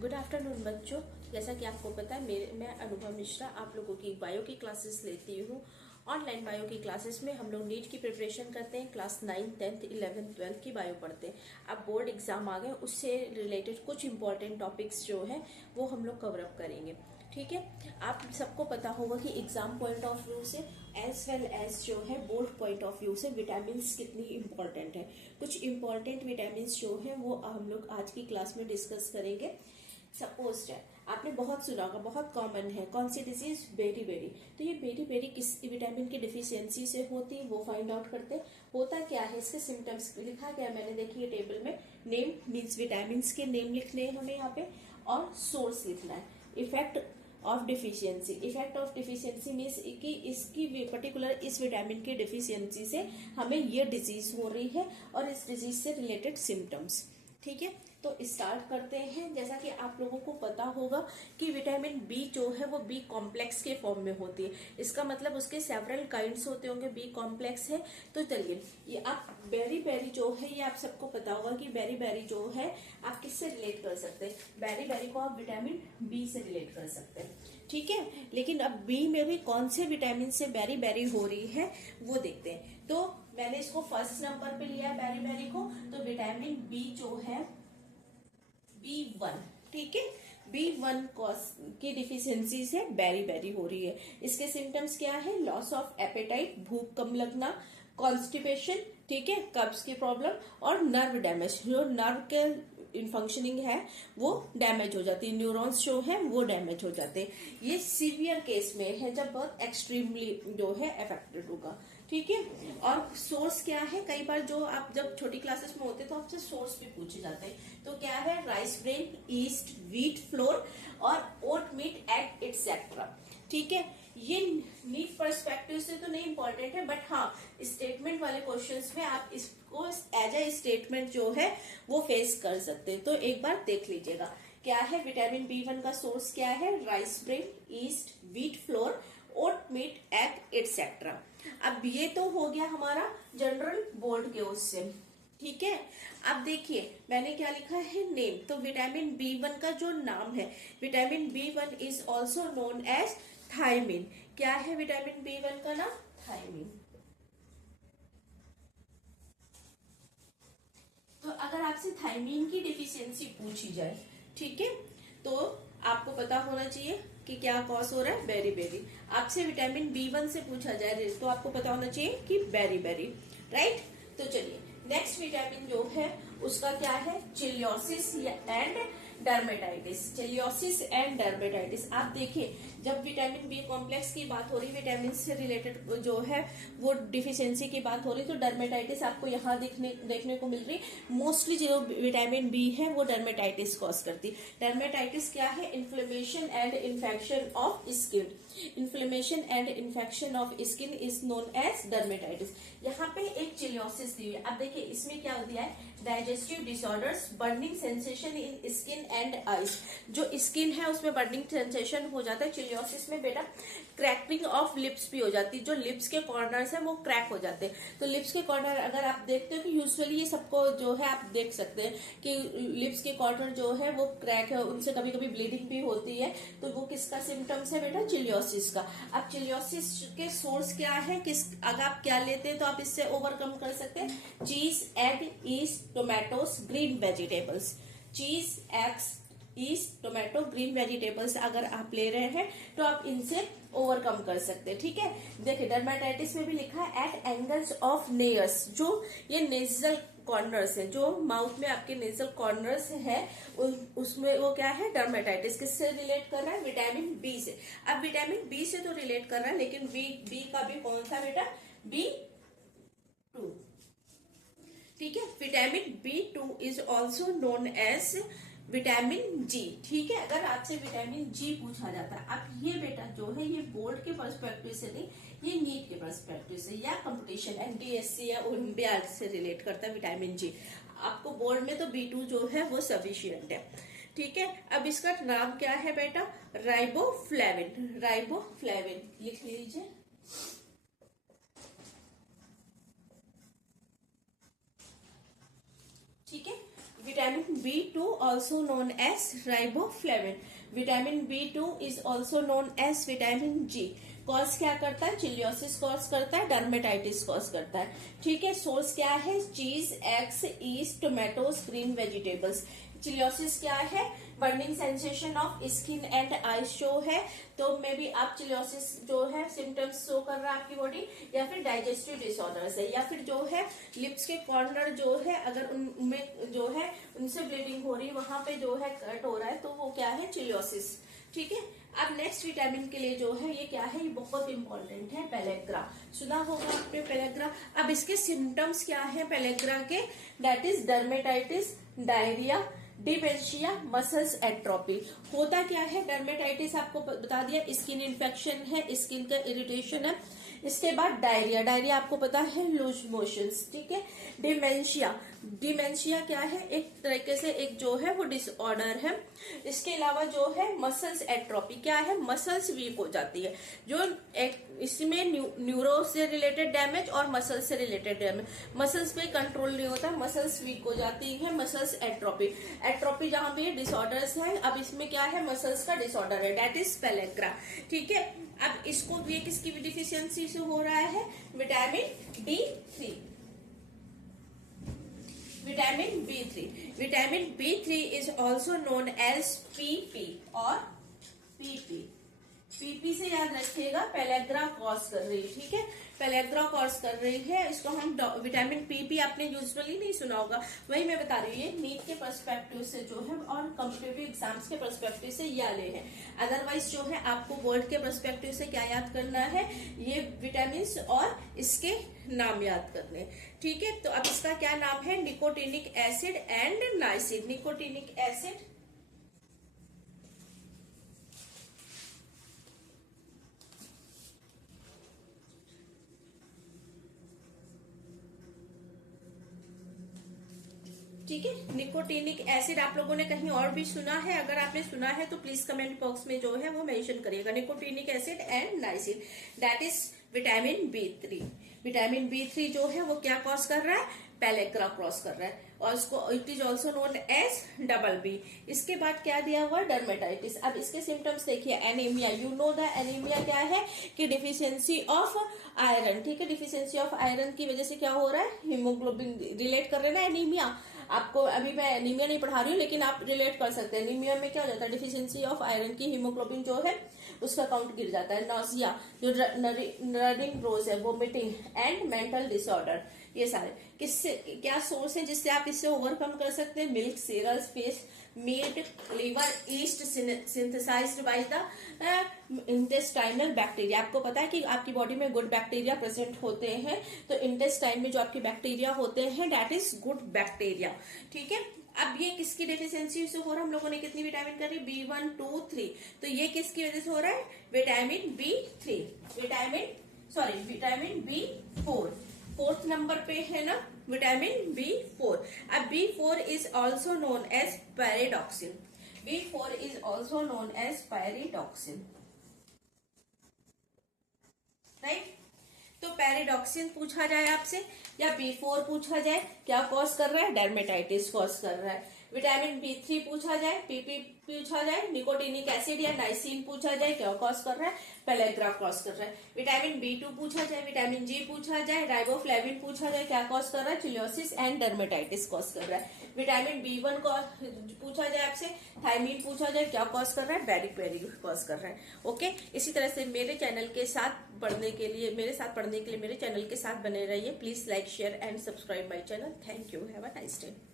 Good afternoon बच्चों। जैसा कि आपको पता है मैं अनुभव मिश्रा आप लोगों की बायो की क्लासेस लेती हूँ। ऑनलाइन बायो की क्लासेस में हम लोग नीट की प्रिपरेशन करते हैं। क्लास 9, 10th, 11th, 12th की बायो पढ़ते हैं। अब बोर्ड एग्जाम आ गए, उससे रिलेटेड कुछ इंपॉर्टेंट टॉपिक्स जो है वो हम लोग कवर अप करेंगे। ठीक है, आप सबको पता होगा कि एग्जाम पॉइंट ऑफ व्यू से एज वेल एज जो है बोर्ड पॉइंट ऑफ व्यू से विटामिन कितनी इंपॉर्टेंट है। कुछ इंपॉर्टेंट विटामिन जो है वो हम लोग आज की क्लास में डिस्कस करेंगे। सपोज है आपने बहुत सुना होगा, बहुत कॉमन है, कौन सी डिजीज, बेरी बेरी। तो ये बेरी बेरी किस विटामिन की डिफिशियंसी से होती है वो फाइंड आउट करते हैं। होता क्या है, इसके सिम्टम्स लिखा गया मैंने, देखिए टेबल में। नेम मीन्स विटामिन के नेम लिखने हैं हमें यहाँ पे, और सोर्स लिखना है। Effect of deficiency, effect of deficiency means कि इसकी पर्टिकुलर इस विटामिन की डिफिशियंसी से हमें ये डिजीज हो रही है और इस डिजीज से रिलेटेड सिम्टम्स। ठीक है, तो स्टार्ट करते हैं। जैसा कि आप लोगों को पता होगा कि विटामिन बी जो है वो बी कॉम्प्लेक्स के फॉर्म में होती है। इसका मतलब उसके सेवरल काइंड्स होते होंगे, बी कॉम्प्लेक्स है। तो चलिए, ये आप बेरी बेरी जो है ये आप सबको पता होगा कि बेरी बेरी जो है आप किससे रिलेट कर सकते हैं। बेरी बेरी को आप विटामिन बी से रिलेट कर सकते हैं। ठीक है, लेकिन अब बी में भी कौन से विटामिन से बेरी बेरी हो रही है वो देखते हैं। तो मैंने इसको फर्स्ट नंबर पे लिया है बेरी बेरी को, तो विटामिन बी जो है B1। ठीक है, B1 की डिफिशियंसी से बेरी बेरी हो रही है। इसके सिम्टम्स क्या है, लॉस ऑफ एपेटाइट, भूख कम लगना, कॉन्स्टिपेशन, ठीक है, कब्ज की प्रॉब्लम और नर्व डैमेज। जो नर्व के फंक्शनिंग है वो डैमेज हो जाती है, न्यूरॉन्स जो है वो डैमेज हो जाते हैं। ये सीवियर केस में है जब बहुत एक्सट्रीमली जो है अफेक्टेड होगा। ठीक है, और सोर्स क्या है, कई बार जो आप जब छोटी क्लासेस में होते तो आपसे सोर्स भी पूछे जाते हैं। तो क्या है, rice bran, yeast, wheat floor और ओट मीट एग एक्सेट्रा। ठीक है, ये नीट पर्सपेक्टिव से तो नहीं इंपॉर्टेंट है, बट हाँ स्टेटमेंट वाले क्वेश्चंस में आप इसको एज ए स्टेटमेंट जो है वो फेस कर सकते हैं। तो एक बार देख लीजिएगा क्या है, विटामिन B1 का सोर्स क्या है, rice bran, yeast, wheat flour, oat meat egg etcetera. अब ये तो हो गया हमारा जनरल बोर्ड के उससे। ठीक है, अब देखिए मैंने क्या लिखा है, नेम। तो विटामिन B1 का जो नाम है, vitamin B1 is also known as thiamine. क्या है विटामिन B1 का नाम, थायमिन। तो अगर आपसे थायमिन की डिफिशियंसी पूछी जाए, ठीक है, तो आपको पता होना चाहिए कि क्या कॉज हो रहा है, बेरी बेरी। आपसे विटामिन B1 से पूछा जाए तो आपको पता होना चाहिए कि बेरी बेरी, राइट। तो चलिए नेक्स्ट विटामिन जो है उसका क्या है, cheilosis and dermatitis. Cheilosis and dermatitis, आप देखिए जब विटामिन बी कॉम्प्लेक्स की बात हो रही, विटामिन से रिलेटेड जो है वो डिफिशियंसी की बात हो रही, तो डर्मेटाइटिस आपको यहाँ देखने को मिल रही। मोस्टली जो विटामिन बी है वो डर्मेटाइटिस कॉज करती। डर्मेटाइटिस क्या है, inflammation and infection of skin. Inflammation and infection of skin is known as dermatitis. यहाँ पे एक चिलियोसिस दी हुई है। अब देखिए इसमें क्या दिया है, digestive disorders, burning sensation in skin and eyes. जो स्किन है उसमें बर्निंग सेंसेशन हो जाता है। चिलियोसिस में बेटा क्रैकिंग ऑफ लिप्स भी हो जाती है, जो लिप्स के कॉर्नर्स है वो क्रैक हो जाते हैं। तो लिप्स के कॉर्नर अगर आप देखते हो कि यूजुअली ये सबको जो है आप देख सकते हैं कि लिप्स के कॉर्नर जो है वो क्रैक है, उनसे कभी कभी ब्लीडिंग भी होती है। तो वो किसका सिम्टम्स है बेटा, चिलियोसिस का। अब चिलियोसिस के सोर्स क्या है, किस अगर आप क्या लेते हैं तो आप इससे ओवरकम कर सकते हैं, cheese, egg, yeast, tomatoes, green vegetables. Cheese, eggs, yeast, tomato, green vegetables अगर आप ले रहे हैं तो आप इनसे ओवरकम कर सकते हैं। ठीक है, देखिए डर्मेटाइटिस में भी लिखा है एट एंगल्स ऑफ नेयर्स। जो ये नेजल कॉर्नर्स है, जो माउथ में आपके नेजल कॉर्नर्स है, उसमें वो क्या है, डर्मेटाइटिस। किससे रिलेट कर रहा है, विटामिन बी से। अब विटामिन बी से तो रिलेट कर रहा है, लेकिन बी का भी कौन सा बेटा, B2। ठीक है, vitamin B2 is also known as vitamin G. ठीक है, अगर आपसे विटामिन जी पूछा जाता है, अब ये बेटा जो है ये बोर्ड के पर्सपेक्टिव से नहीं, ये नीट के पर्सपेक्टिव से या कंपटीशन NDSC या ओलंपियाड से रिलेट करता है विटामिन जी। आपको बोर्ड में तो B2 जो है वो सफिशियंट है। ठीक है, अब इसका नाम क्या है बेटा, राइबोफ्लेविन। राइबोफ्लेविन लिख लीजिए। ठीक है, Vitamin B2 also known as riboflavin. Vitamin B2 is also known as vitamin G. Cause क्या करता है? चिलियोसिस कॉज करता है, डर्मेटाइटिस कॉज करता है। ठीक है, सोर्स क्या है? चीज, eggs, east, tomatoes, green vegetables. Cheilosis क्या है? Burning sensation of skin and eyes show है, तो मे बी आप चिलियोसिस जो है सिम्टम्स शो कर रहा है आपकी बॉडी, या फिर डाइजेस्टिव डिसऑर्डर्स है, या फिर जो है लिप्स के कॉर्नर जो है अगर उनमें जो है उनसे ब्लीडिंग हो रही है, वहां पे जो है कट हो रहा है, तो वो क्या है? चिलियोसिस। ठीक है, अब नेक्स्ट विटामिन के लिए जो है ये क्या है? ये बहुत इंपॉर्टेंट है, पेलेग्रा। सुना होगा आपने पेलेग्रा। अब इसके सिम्टम्स क्या है पेलेग्रा के? That is dermatitis, diarrhoea, dementia, muscles atrophy. होता क्या है? डर्मेटाइटिस आपको बता दिया, स्किन इन्फेक्शन है, स्किन का इरिटेशन है। इसके बाद डायरिया, डायरिया आपको पता है लूज मोशंस। ठीक है, डिमेंशिया, डिमेंशिया क्या है? एक तरीके से एक जो है वो डिसऑर्डर है। इसके अलावा जो है मसल्स एट्रोपी, क्या है? मसल्स वीक हो जाती है, जो एक इसमें न्यूरो से रिलेटेड डैमेज और मसल्स से रिलेटेड डैमेज, मसल्स पे कंट्रोल नहीं होता, मसल्स वीक हो जाती है, मसल्स एट्रोपी। एट्रोपी जहां पे डिसऑर्डर्स है, अब इसमें क्या है? मसल्स का डिसऑर्डर है, दैट इज पेलेग्रा। ठीक है, अब इसको ये किसकी डिफिशियंसी से हो रहा है? Vitamin B3। Vitamin B3, vitamin B3 is also known as PP और PP। पीपी से याद रखिएगा, पेलेग्रा कॉज कर रही है। ठीक है, पेलेग्रा कॉज कर रही है, इसको हम विटामिन पीपी आपने यूजुअली नहीं सुना होगा, वही मैं बता रही हूँ। ये नीट के पर्सपेक्टिव से जो है और कॉम्पिटिटिव एग्जाम्स के पर्सपेक्टिव से ये ले है। अदरवाइज जो है आपको बोर्ड के पर्सपेक्टिव से क्या याद करना है? ये विटामिन और इसके नाम याद करने। ठीक है, तो अब इसका क्या नाम है? Nicotinic acid and niacin. Nicotinic acid, ठीक है, निकोटिनिक एसिड आप लोगों ने कहीं और भी सुना है? अगर आपने सुना है तो प्लीज कमेंट बॉक्स में जो है वो मेंशन करिएगा। Nicotinic acid and niacin, that is vitamin B3। Vitamin B3 जो है वो क्या कॉज कर रहा है? पेलेग्रा क्रॉस कर रहा है, और इसको it is also known as double B। इसके बाद क्या दिया हुआ? डर्मेटाइटिस। अब इसके सिम्टम्स देखिए, anaemia, you know the anaemia क्या है? कि डिफिशियंसी ऑफ आयरन। ठीक है, डिफिशियंसी ऑफ आयरन की वजह से क्या हो रहा है? हीमोग्लोबिन रिलेट कर रहे हैं ना एनीमिया। आपको अभी मैं एनीमिया नहीं पढ़ा रही हूँ, लेकिन आप रिलेट कर सकते हैं। एनीमिया में क्या हो जाता है? डिफिशियंसी ऑफ आयरन की हीमोग्लोबिन जो है उसका काउंट गिर जाता है। नॉजिया, जो रनिंग रोज है, वोमिटिंग एंड मेंटल डिसऑर्डर, ये सारे किससे क्या सोर्स है जिससे आप इससे ओवरकम कर सकते हैं? Milk, cereals, fish, meat, liver, yeast synthesised by the intestinal bacteria. आपको पता है कि आपकी बॉडी में गुड बैक्टीरिया प्रेजेंट होते हैं, तो इंटेस्टाइन में जो आपके बैक्टीरिया होते हैं दैट इज गुड बैक्टीरिया। ठीक है, अब ये किसकी डेफिशिएंसी से हो रहा है? हम लोगों ने कितनी विटामिन करी? B1, 2, 3, तो ये किसकी वजह से हो रहा है? Vitamin B3, vitamin B4, fourth number पे है ना विटामिन B4। अब B4 is also known as pyridoxine. B4 is also known as pyridoxine, right. तो पैराडॉक्सिन पूछा जाए आपसे या B4 पूछा जाए, क्या कॉज कर रहा है? डर्मेटाइटिस कॉज कर रहा है। विटामिन B3 पूछा जाए, PP पूछा जाए, निकोटिनिक एसिड या नाइसिन पूछा जाए, क्या कॉज कर रहा है? पेलेग्रा कॉज कर रहा है। विटामिन B2 पूछा जाए, विटामिन G पूछा जाए, राइबोफ्लेविन पूछा जाए, क्या कॉज कर रहा है? चिलियोसिस एंड डर्मेटाइटिस कॉज कर रहा है। विटामिन B1 को पूछा जाए आपसे, थायमीन पूछा जाए, क्या कॉज कर रहा है? बेरिक कॉज कर रहा है। ओके, इसी तरह से मेरे चैनल के साथ पढ़ने के लिए मेरे चैनल के साथ बने रहिए। Please like, share and subscribe my channel. Thank you, have a nice day.